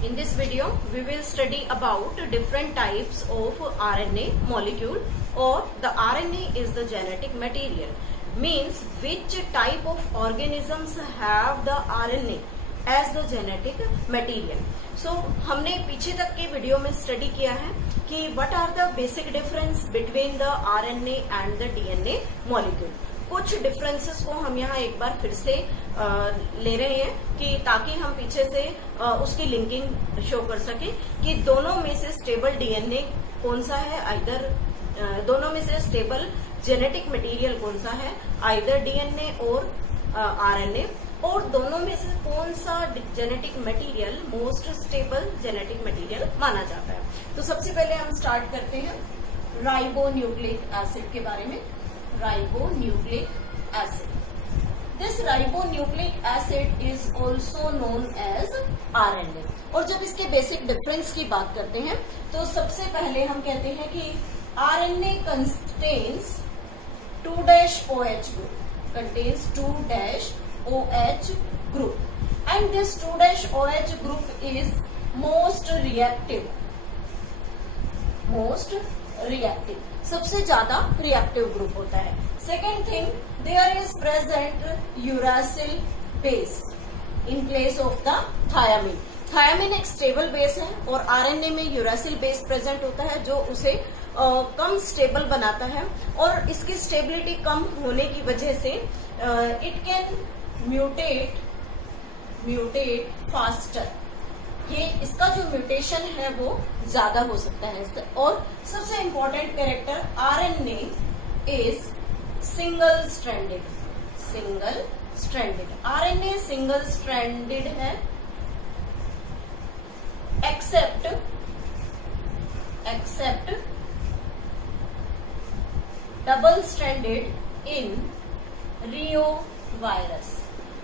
In this video, we will study about different types of RNA molecule, or the RNA is the genetic material. Means which type of organisms have the RNA as the genetic material. So हमने पीछे तक के video में study किया है कि what are the basic difference between the RNA and the DNA molecule. कुछ differences को हम यहाँ एक बार फिर से ले रहे हैं कि ताकि हम पीछे से उसकी लिंकिंग शो कर सके कि दोनों में से स्टेबल डीएनए कौन सा है, आइदर दोनों में से स्टेबल जेनेटिक मटेरियल कौन सा है, आइदर डीएनए और आरएनए, और दोनों में से कौन सा genetic material most stable genetic material माना जाता है। तो सबसे पहले हम स्टार्ट करते हैं राइबोन्यूक्लिक एसिड के बारे में। Ribonucleic acid. This ribonucleic acid is also known as RNA. और जब इसके बेसिक डिफरेंस की बात करते हैं तो सबसे पहले हम कहते हैं कि RNA contains 2-OH group, contains 2-OH group, and this 2-OH group is most reactive, सबसे ज्यादा रिएक्टिव ग्रुप होता है। Second thing, there is present uracil base in place of the thymine. Thymine एक स्टेबल बेस है और RNA में uracil base present होता है जो उसे कम स्टेबल बनाता है, और इसकी स्टेबिलिटी कम होने की वजह से इट कैन म्यूटेट फास्टर। ये इसका जो म्यूटेशन है वो ज्यादा हो सकता है। और सबसे important character, RNA is single stranded. RNA single stranded है एक्सेप्ट डबल स्ट्रैंडेड इन रियोवायरस।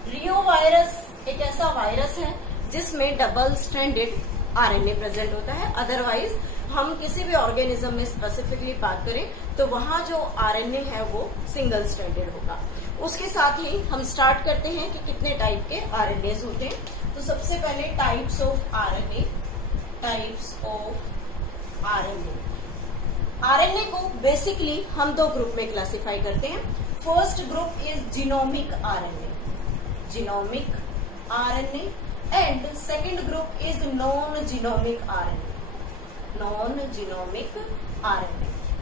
रियोवायरस एक ऐसा वायरस है जिसमें डबल स्ट्रैंडेड आरएनए प्रेजेंट होता है। अदरवाइज हम किसी भी ऑर्गेनिज्म में स्पेसिफिकली बात करें तो वहां जो आरएनए है वो सिंगल स्ट्रैंडेड होगा। उसके साथ ही हम स्टार्ट करते हैं कि कितने टाइप के आरएनए होते हैं। तो सबसे पहले टाइप्स ऑफ आरएनए। आरएनए को बेसिकली हम दो ग्रुप में क्लासिफाई करते हैं। First group is genomic RNA and second group is non-genomic RNA.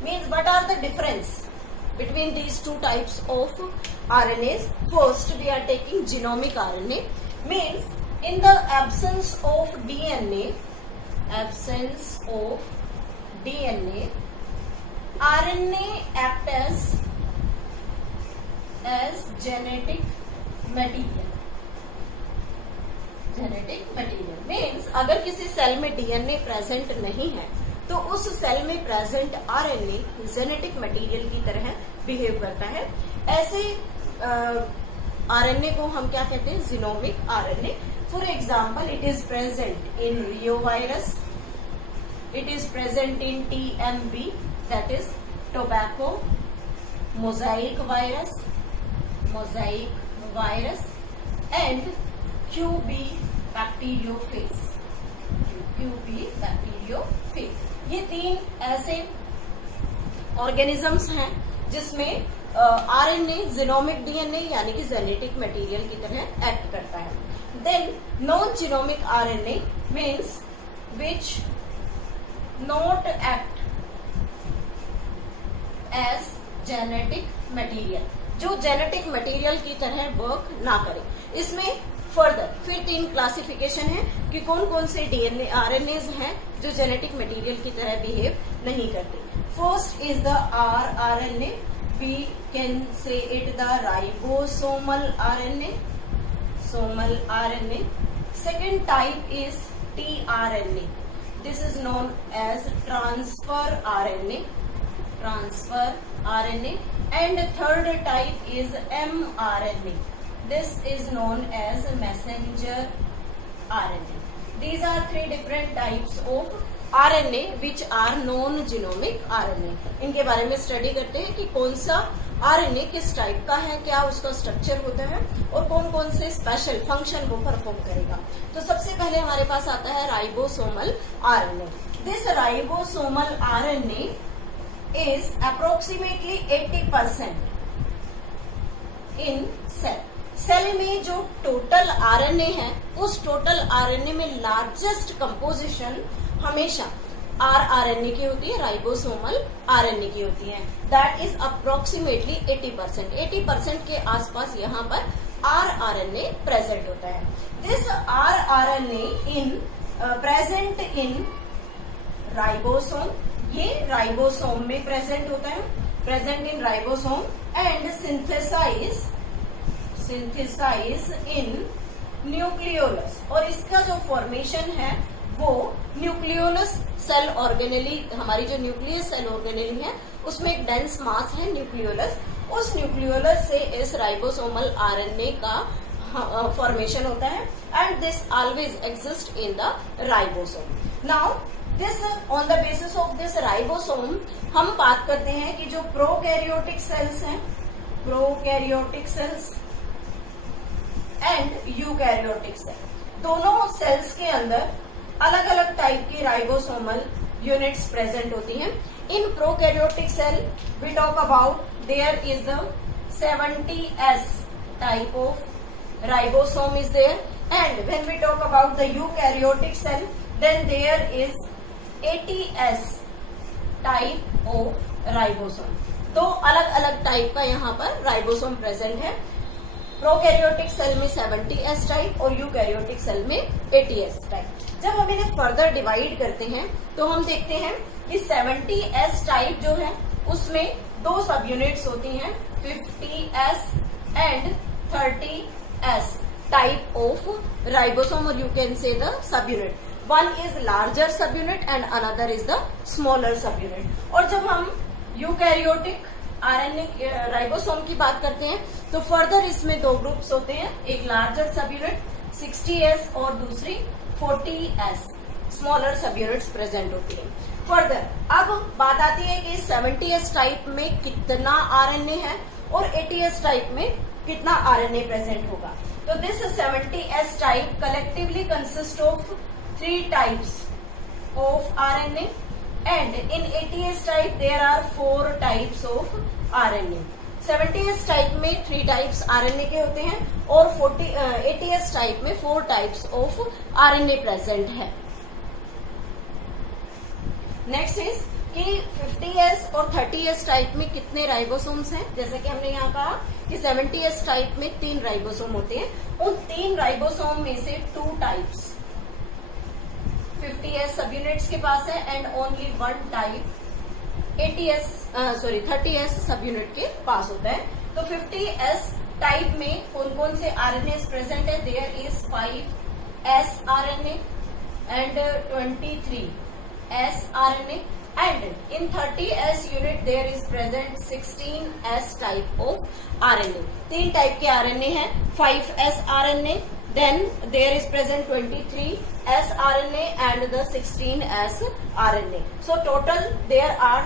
Means what are the difference between these two types of RNAs? First we are taking genomic RNA. Means in the absence of DNA, RNA act as genetic material means अगर किसी cell में DNA present नहीं है तो उस cell में present RNA genetic material की तरह बिहेव करता है। ऐसे आरएनए को हम क्या कहते हैं? Genomic RNA. For example, it is present in reovirus, it is present in TMV, that is tobacco mosaic virus and QB bacteriophage. ये तीन ऐसे ऑर्गेनिजम्स हैं जिसमें आरएनए जीनोमिक डीएनए यानी कि जेनेटिक मटेरियल की तरह एक्ट करता है। Then non genomic RNA means which not act as genetic material, जो जेनेटिक मटेरियल की तरह वर्क ना करे। इसमें फर्दर फिर तीन क्लासिफिकेशन है कि कौन कौन से डीएनए आरएनएज हैं जो जेनेटिक मटेरियल की तरह बिहेव नहीं करते। First is the RNA, we can say it the ribosomal RNA. Second type is tRNA, this is known as transfer RNA, and third type is mRNA, this is known as messenger RNA. These are three different types of RNA which are non-genomic RNA. इनके बारे में study करते हैं कि कौन सा RNA किस type का है, क्या उसका स्ट्रक्चर होता है और कौन कौन से स्पेशल फंक्शन वो परफॉर्म करेगा। तो सबसे पहले पहले हमारे पास आता है ribosomal RNA. This ribosomal RNA is approximately 80% in cell. Cell में जो टोटल आरएनए है, उस टोटल आरएनए में लार्जेस्ट कंपोजिशन हमेशा आरएनए की होती है, राइबोसोमल आरएनए की होती है। That is approximately 80%। 80% के आसपास यहाँ पर आरएनए प्रेजेंट होता है। This RNA in present in ribosome, ये राइबोसोम में प्रेजेंट होता है, present in ribosome and synthesize in nucleolus. और इसका जो फॉर्मेशन है वो न्यूक्लियोलस सेल ऑर्गेनेली, हमारी जो न्यूक्लियस सेल ऑर्गेनेली है उसमें एक डेंस मास है न्यूक्लियोलस। उस न्यूक्लियोलस से इस राइबोसोमल आरएनए का फॉर्मेशन होता है and this always exist in the ribosome. Now this on the basis of this ribosome हम बात करते हैं कि जो प्रोकैरियोटिक सेल्स हैं, prokaryotic cells and eukaryotic cell, दोनों सेल्स के अंदर अलग अलग टाइप की राइबोसोमल यूनिट्स प्रेजेंट होती हैं। In prokaryotic cell we talk about there is the 70S type of ribosome is there and when we talk about the eukaryotic cell then there is 80S type of ribosome. तो अलग अलग type का यहाँ पर ribosome present है। Prokaryotic cell में 70S type और eukaryotic cell में 80S टाइप। जब हम इन्हें फर्दर डिवाइड करते हैं तो हम देखते हैं कि 70S टाइप जो है उसमें दो सब यूनिट्स होती हैं, 50S and 30S type of ribosome, और you can say the sub unit. One is larger सब unit and another is the smaller सब यूनिट। और जब हम यूकैरियोटिक आरएनए राइबोसोम की बात करते हैं तो फर्दर इसमें दो ग्रुप्स होते हैं, एक लार्जर सब यूनिट 60S और दूसरी 40S स्मॉलर सब यूनिट्स प्रेजेंट होती है। फर्दर अब बात आती है कि 70S टाइप में कितना आरएनए है और 80S टाइप में कितना आरएनए प्रेजेंट होगा। तो this 70S type collectively consist of 3 types of RNA and in 80S type there are 4 types of RNA। 70S type में 3 types RNA के होते हैं और 80S type में 4 types of RNA present है। नेक्स्ट इज कि 50S और 30S type में कितने राइबोसोम्स हैं। जैसे कि हमने यहाँ कहा कि 70S टाइप में 3 राइबोसोम होते हैं। उन 3 राइबोसोम में से 2 टाइप्स 50S सब यूनिट्स के पास है एंड ओनली 1 टाइप 30S सब यूनिट के पास होता है। तो 50S टाइप में कौन कौन से आरएनए प्रेजेंट है? There is 5S RNA and 23S RNA and in 30S unit there is present 16S type of RNA। 3 type के RNA हैं, 5S RNA, then there is present 23S RNA and the 16S RNA। So total there are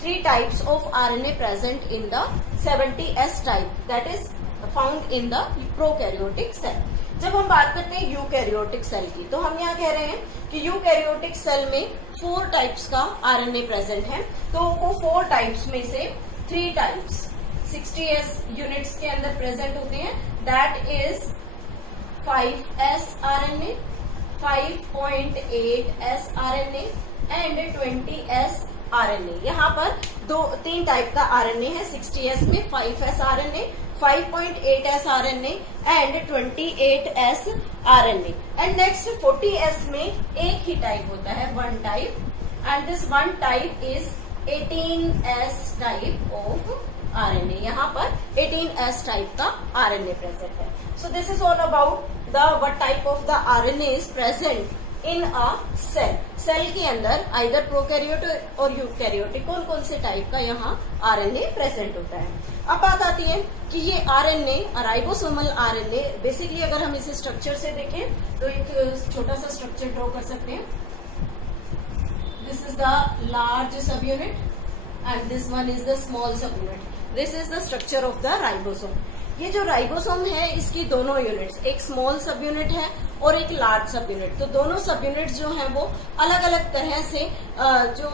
3 types of RNA present in the 70S type that is found in the prokaryotic cell। जब हम बात करते हैं eukaryotic cell की तो हम यहाँ कह रहे हैं कि यूकैरियोटिक सेल में 4 टाइप्स का आरएनए प्रेजेंट है। तो वो 4 टाइप्स में से 3 टाइप्स 60S यूनिट्स के अंदर प्रेजेंट होते हैं। That is 5S RNA, 5.8S RNA and 20S RNA। यहाँ पर 3 टाइप का आरएनए है। 60S में 5S RNA, 5.8S RNA and 28S RNA। And next 40S में एक ही टाइप होता है, 1 type, and this 1 type is 18S type of RNA। यहाँ पर 18S टाइप का RNA प्रेजेंट है। So this is all about the what type of the RNA is present in a cell. Cell के अंदर either prokaryotic और eukaryotic कौन कौन से टाइप का यहाँ आरएनए प्रेजेंट होता है। अब बात आती है कि ये आरएनए राइबोसोमल आरएनए बेसिकली अगर हम इसे स्ट्रक्चर से देखें तो एक छोटा सा स्ट्रक्चर ड्रॉ कर सकते हैं। दिस इज द लार्ज सब unit and this one is the small सब unit. This is the structure of the ribosome. ये जो राइबोसोम है इसकी दोनों यूनिट्स, एक स्मॉल सब यूनिट है और एक लार्ज सब यूनिट। तो दोनों सब यूनिट जो हैं वो अलग अलग तरह से जो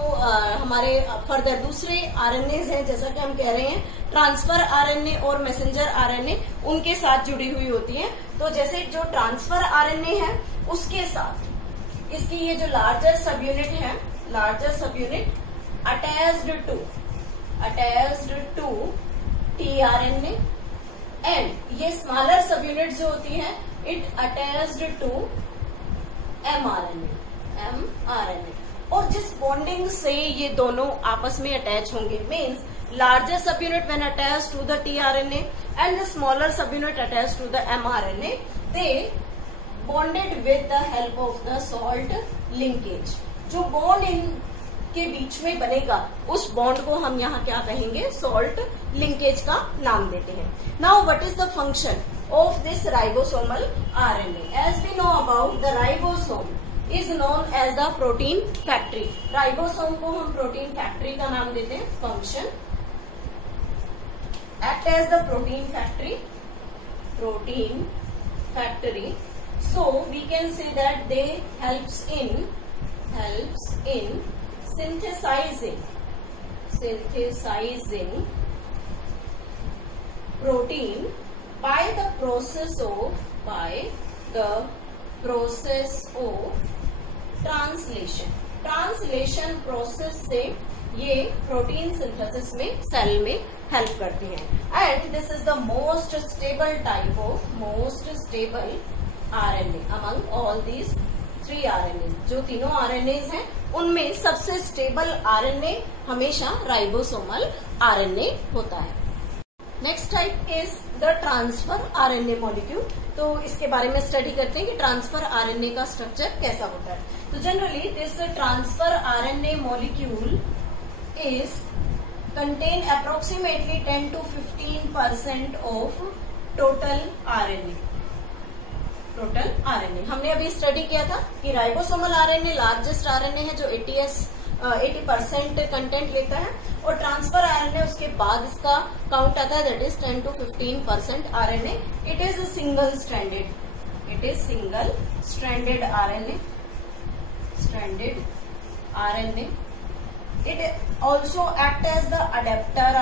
हमारे फर्दर दूसरे आरएनएज हैं, जैसा कि हम कह रहे हैं ट्रांसफर आरएनए और मैसेंजर आरएनए, उनके साथ जुड़ी हुई होती हैं। तो जैसे जो ट्रांसफर आरएनए है उसके साथ इसकी ये जो लार्जर सब यूनिट है, लार्जर सब unit attached to tRNA, and ये स्मॉलर सब यूनिट जो होती है इट अटैच्ड टू एमआरएनए। और जिस बॉन्डिंग से ये दोनों आपस में अटैच होंगे, मीन्स लार्जर सब unit when attached to the tRNA and the smaller सब unit attached to the mRNA, they bonded with the help of the salt linkage. जो बॉन्ड इनके बीच में बनेगा उस बॉन्ड को हम यहाँ क्या कहेंगे, सॉल्ट लिंकेज का नाम देते हैं। Now what is the function of this ribosomal RNA? As we know about the ribosome is known as the protein factory. Ribosome को हम protein factory का नाम देते हैं। Function act as the protein factory. So we can say that they helps in synthesizing protein by the process of translation process से ये protein synthesis में cell में हेल्प करती हैं। And this is the most stable type RNA among all these 3 RNA. जो तीनों RNase हैं उनमें सबसे स्टेबल आरएनए हमेशा राइबोसोमल आरएनए होता है। Next type is the transfer RNA molecule. तो इसके बारे में स्टडी करते हैं कि ट्रांसफर आरएनए का स्ट्रक्चर कैसा होता है। तो generally this transfer RNA molecule is contain approximately 10 to 15% of total RNA. हमने अभी स्टडी किया था कि राइबोसोमल आरएनए लार्जेस्ट आरएनए है जो 80% कंटेंट लेता है, और ट्रांसफर आरएनए उसके बाद इसका काउंट आता है, that is 10 to 15% RNA. It is single stranded RNA. It also act as the adaptor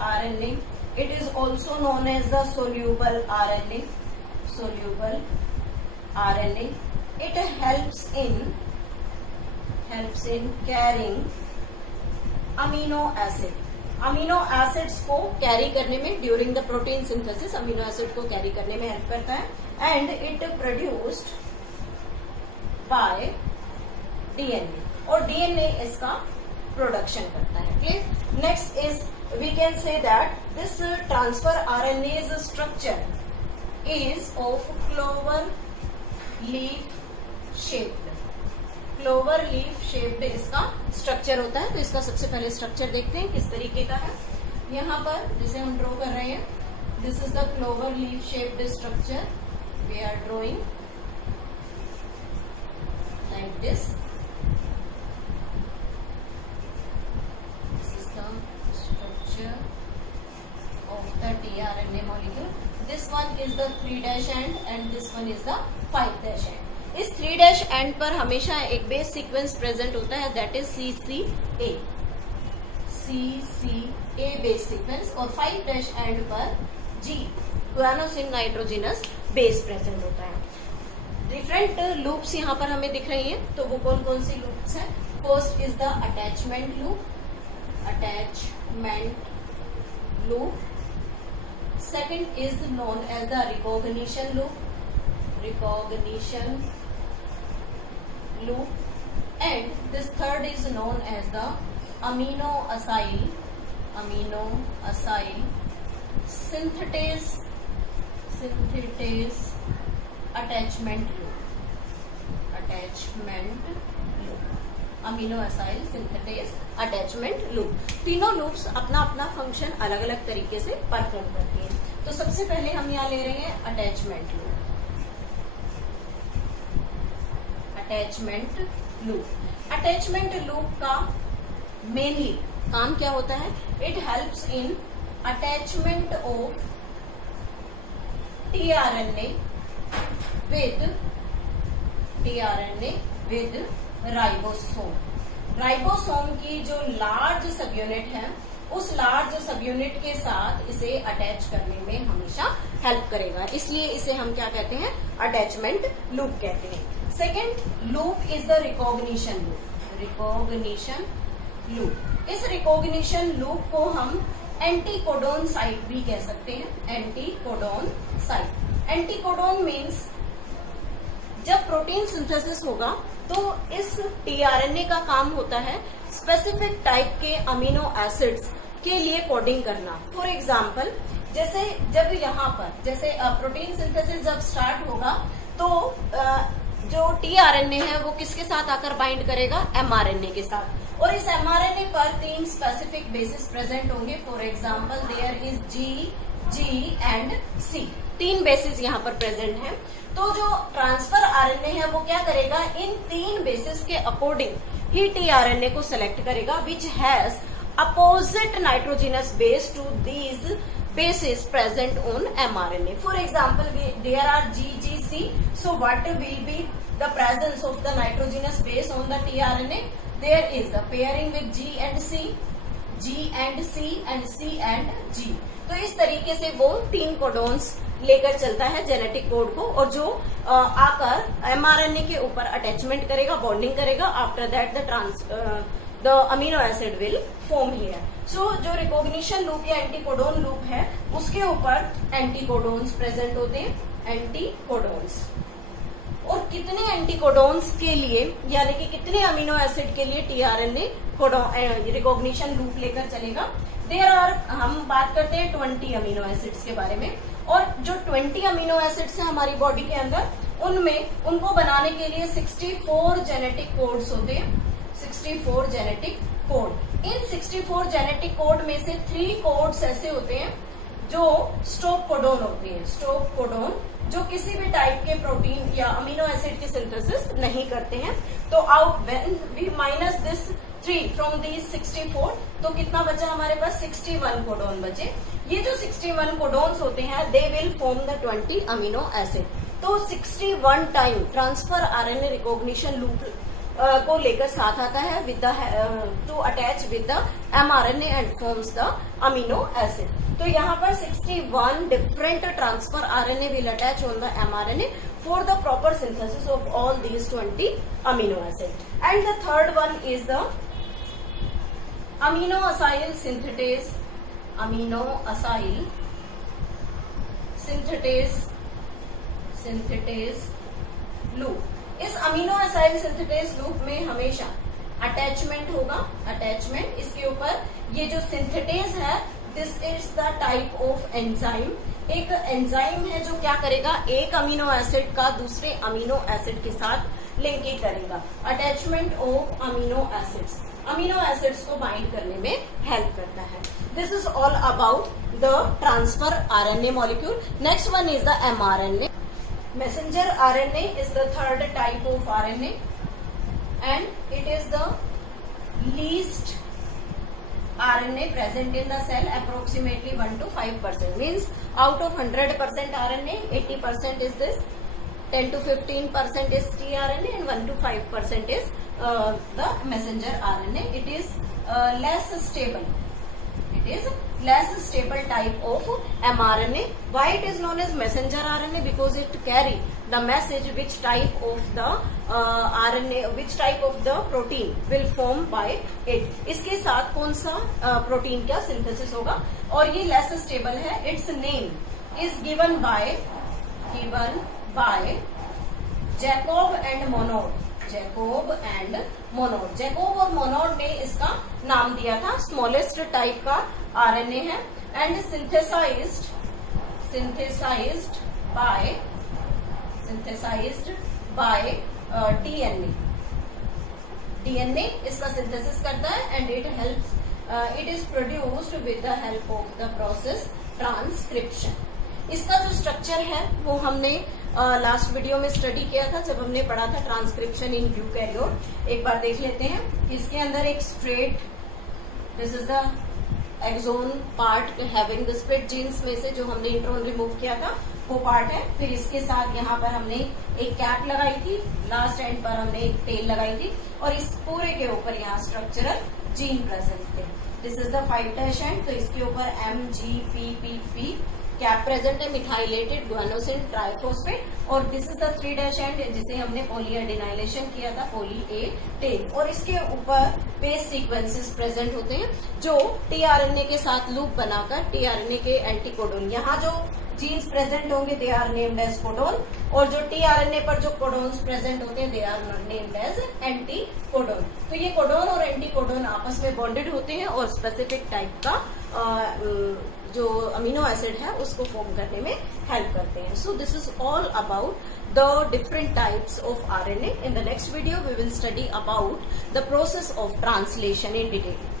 RNA. It is also known as the soluble RNA. It helps in carrying amino acids को carry करने में, during the protein synthesis amino acid को carry करने में help करता है। And it produced by DNA, और DNA इसका प्रोडक्शन करता है। Clear. Next is we can say that this transfer RNase structure is of clover leaf shaped इसका स्ट्रक्चर होता है। तो इसका सबसे पहले स्ट्रक्चर देखते हैं किस तरीके का है। यहाँ पर जिसे हम ड्रॉ कर रहे हैं, this is the clover leaf shaped structure we are drawing like this. This is the structure of the tRNA molecule. This one is the 3' end and this one is the 5' end. इस 3' and पर हमेशा एक base sequence present होता है, that is CCA base sequence, और 5' and पर G guanosine nitrogenous base present होता है। डिफरेंट लूप्स यहाँ पर हमें दिख रही हैं, तो वो कौन कौन सी लूप्स हैं। First is the attachment loop. Second is known as the recognition loop, and this third is known as the amino acyl synthetase attachment loop, amino acyl synthetase attachment loop। तीनों लूप्स अपना अपना function अलग अलग तरीके से perform करती हैं। तो सबसे पहले हम यहाँ ले रहे हैं अटैचमेंट लूप का मेनली काम क्या होता है। It helps in attachment of tRNA with ribosome. Ribosome की जो लार्ज सब यूनिट है, उस लार्ज सब यूनिट के साथ इसे अटैच करने में हमेशा हेल्प करेगा, इसलिए इसे हम क्या कहते हैं, अटैचमेंट लूप कहते हैं। Second loop is the recognition loop. Recognition loop, इस रिकॉग्निशन लूप को हम एंटीकोडोन साइट भी कह सकते हैं। एंटीकोडोन साइट, एंटीकोडोन मीन्स जब प्रोटीन सिंथेसिस होगा तो इस टीआरएनए का काम होता है स्पेसिफिक टाइप के अमीनो एसिड्स के लिए कोडिंग करना। फॉर एग्जाम्पल, जैसे जब यहाँ पर जैसे प्रोटीन सिंथेसिस जब स्टार्ट होगा तो जो टीआरएनए है वो किसके साथ आकर बाइंड करेगा, एमआरएनए के साथ, और इस एमआरएनए पर 3 स्पेसिफिक बेसिस प्रेजेंट होंगे। For example, there is G and C, 3 bases यहाँ पर प्रेजेंट हैं। तो जो ट्रांसफर आरएनए है वो क्या करेगा, इन 3 बेसिस के अकॉर्डिंग ही टीआरएनए को सिलेक्ट करेगा which has opposite nitrogenous base to these bases present on mRNA. For example, there are GGC. So what will be the presence of the nitrogenous base on the tRNA? There is the pairing with G and C, G and C and C and G. तो इस तरीके से वो 3 codons लेकर चलता है genetic code को, और जो आकर mRNA के ऊपर अटैचमेंट करेगा, बॉन्डिंग करेगा। After that the amino acid will form here. So जो रिकॉग्निशन लूप या एंटीकोडोन लूप है उसके ऊपर एंटीकोडोन्स प्रेजेंट होते हैं। एंटीकोडोन्स, और कितने एंटीकोडोन्स के लिए, यानी कि कितने अमीनो एसिड के लिए टीआरएनए रिकॉग्निशन लूप लेकर चलेगा, देयर आर, हम बात करते हैं 20 अमीनो एसिड्स के बारे में। और जो 20 अमीनो एसिड्स है हमारी बॉडी के अंदर, उनमें उनको बनाने के लिए 64 जेनेटिक कोड्स होते हैं। 64 जेनेटिक कोड। इन 64 जेनेटिक कोड में से 3 कोड्स ऐसे होते हैं जो स्टॉप कोडोन होते हैं। स्टॉप कोडोन जो किसी भी टाइप के प्रोटीन या अमीनो एसिड की सिंथेसिस नहीं करते हैं। तो out when we minus this 3 from these 64, तो कितना बचा हमारे पास, 61 कोडोन बचे। ये जो 61 कोडोन्स होते हैं they will form the 20 amino acid. तो 61 time transfer RNA recognition loop को लेकर साथ आता है with the two attach with the mRNA and forms the amino acid. तो यहाँ पर 61 different transfer RNA will attach on the mRNA for the proper synthesis of all these 20 amino acid. And the third one is the amino acyl synthetase. Amino acyl synthetase loop. इस amino acyl synthetase loop में हमेशा attachment होगा। Attachment, इसके ऊपर ये जो synthetase है, this is the type of enzyme. एक एंजाइम है जो क्या करेगा, एक अमीनो एसिड का दूसरे अमीनो एसिड के साथ लिंकिंग करेगा। Attachment of amino acids, amino acids को बाइंड करने में हेल्प करता है। This is all about the transfer RNA molecule. Next one is the mRNA. Messenger RNA is the third type of RNA and it is the least RNA present in the cell, approximately 1 to 5%. Means out of 100% RNA, 80% is this, 10 to 15% is tRNA and 1 to 5% is the messenger RNA. It is less stable. It is less stable type of mRNA. Why it is known as messenger RNA? Because it carry the message which type of the RNA, which type of the protein will form by it. इसके साथ कौन सा protein का synthesis होगा, और ये less stable है। Its name is given by Jacob and Monod। Jacob and Monod. Jacob और मोनोड ने इसका नाम दिया था। स्मॉलेस्ट टाइप का आरएनए है and synthesized by DNA. DNA इसका सिंथेसिस करता है and it is produced with the help of the process transcription. इसका जो स्ट्रक्चर है वो हमने लास्ट वीडियो में स्टडी किया था जब हमने पढ़ा था ट्रांसक्रिप्शन इन यूकैरियोट। एक बार देख लेते हैं। इसके अंदर एक straight, this is the exon part having the split genes में से जो हमने इंट्रॉन रिमूव किया था, को पार्ट है। फिर इसके साथ यहाँ पर हमने एक कैप लगाई थी, लास्ट एंड पर हमने एक टेल लगाई थी और इस पूरे के ऊपर यहाँ स्ट्रक्चरल जीन प्रेजेंट थे। दिस इज द 5' एंड, तो इसके ऊपर MGPPP कैप प्रेजेंट है, मिथाइलेटेड गुआनोसिन ट्राइफॉस्फेट। और दिस इज द 3' एंड जिसे हमने पॉलीएडिनाइलेशन किया था, पॉली ए टेल। और इसके ऊपर बेस सीक्वेंसेस प्रेजेंट होते हैं जो टीआरएनए के साथ लूप बनाकर टीआरएनए के एंटीकोडोन, यहाँ जो जीन्स प्रेजेंट होंगे they are named as codon, और जो टीआरएनए पर जो कोडोन्स प्रेजेंट होते हैं they are named as anticodon. तो ये कोडोन और एंटीकोडोन आपस में बॉन्डेड होते हैं और स्पेसिफिक टाइप का जो अमीनो एसिड है उसको फॉर्म करने में हेल्प करते हैं। सो this is all about the different types of RNA. In the next video we will study about the process of translation in detail.